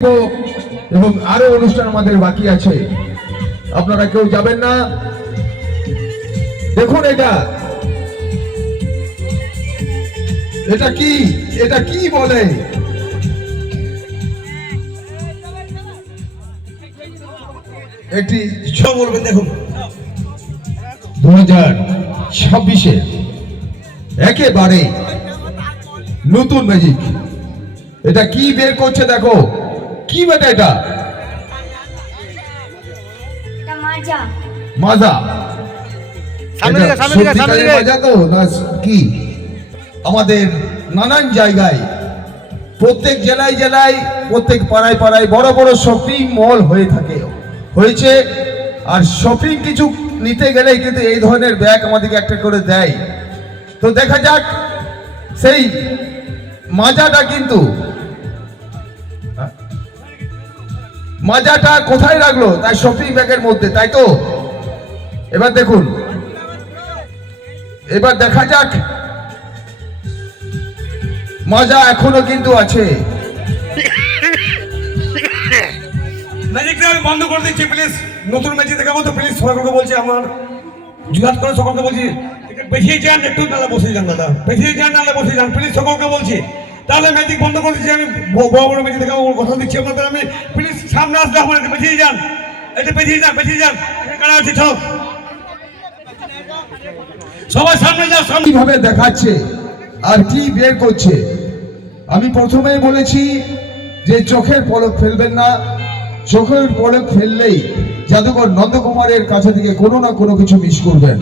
এবং আরো অনুষ্ঠান আমাদের বাকি আছে, আপনারা কেউ যাবেন না। দেখুন এটা কি, এটা কি বলে, একটি বলবেন। দেখুন 2026-এ একেবারে নতুন ম্যাজিক। এটা কি বের করছে দেখো, কি বেটা এটা? মাজা। মাজা তো না কি? আমাদের নানান জায়গায়, প্রত্যেক জেলায় জেলায়, প্রত্যেক পাড়ায় পাড়ায় বড় বড় শপিং মল হয়েছে। আর শপিং কিছু নিতে গেলে কিন্তু এই ধরনের ব্যাগ আমাদেরকে একটা করে দেয়। তো দেখা যাক সেই মাজাটা, কিন্তু মাজাটা কোথায় রাখলো? তার শপিং ব্যাগের মধ্যে, তাই তো? এবার দেখুন, এবার দেখা যাক। মাজা এখনো কিন্তু আছে। ম্যাজিকটা আমি বন্ধ করে দিচ্ছি, প্লিজ। নতুন ম্যাজিক দেখাবো তো, প্লিজ সকলকে বলছি, আমার জুহাত করে সকলকে বলছি, পেছিয়ে যান, একটু নালে বসে যান দাদা, পেছিয়ে যান, নালে বসে যান, প্লিজ সকলকে বলছি। তাহলে ম্যাজিক বন্ধ করে দিচ্ছি। আমি বড় বড় ম্যাজিক দেখাবো, কথা দিচ্ছি আপনাদের। আমি প্লিজ সামনে আসলে আমার একটু পেছিয়ে যান, একটু পেছিয়ে যান, পেছিয়ে যান। কারা আছে সব, সবাই সামনে যান। কিভাবে দেখাচ্ছে আর কি বের করছে? আমি প্রথমেই বলেছি যে চোখের পলক ফেলবেন না। চোখের পলক ফেললেই জাদুকর নন্দকুমারের কাছে থেকে কোনো না কোনো কিছু মিস করবেন।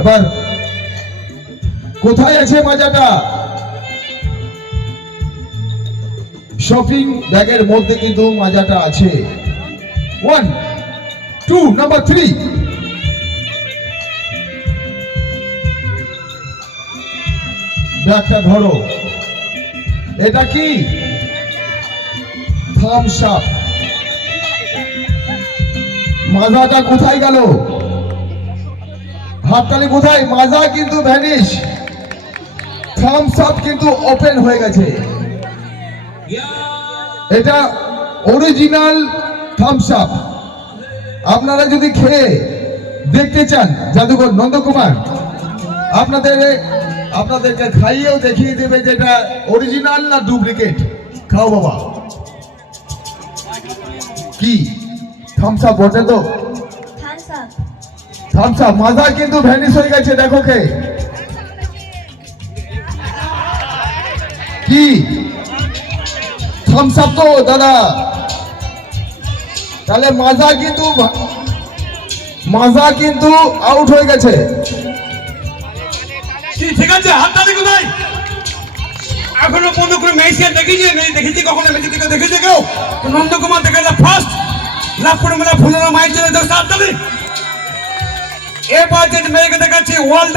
এবার কোথায় আছে মাজাটা? শপিং ব্যাগের মধ্যে কিন্তু মাজাটা আছে। 1 2 নাম্বার 3। ব্যাগটা ধরো। এটা কি? Thums Up. মাজাটা কোথায় গেল? হাততালি কোথায়? মাজা কিন্তু ভ্যানিশ, থামস আপ কিন্তু ওপেন হয়ে গেছে। এটা অরিজিনাল থামস আপ। আপনারা যদি খেয়ে দেখতে চান জাদুকর নন্দকুমার আপনাদেরকে খাইয়েও দেখিয়ে দেবে যে এটা অরিজিনাল না ডুপ্লিকেট। খাও বাবা। কি থামস আপ বটে তো? Thums Up. মাজা কিন্তু ভ্যানিশ হয়ে গেছে, দেখো কে কি থামস আপ তো দাদা। তাহলে মাজা কিন্তু আউট হয়ে গেছে। ঠিক আছে, হাততালি কোথায়? এখনো বন্ধ করে মেয়েছিয়ান দেখেছি কখনো ম্যাজিক দেখেছে কেউ? নন্দকুমার দেখে ফার্স্ট লাভ করে মেলা ফুলের মায়ের জন্য হাততালি। এবার যে মেয়েকে দেখাচ্ছি ওয়ার্ল্ড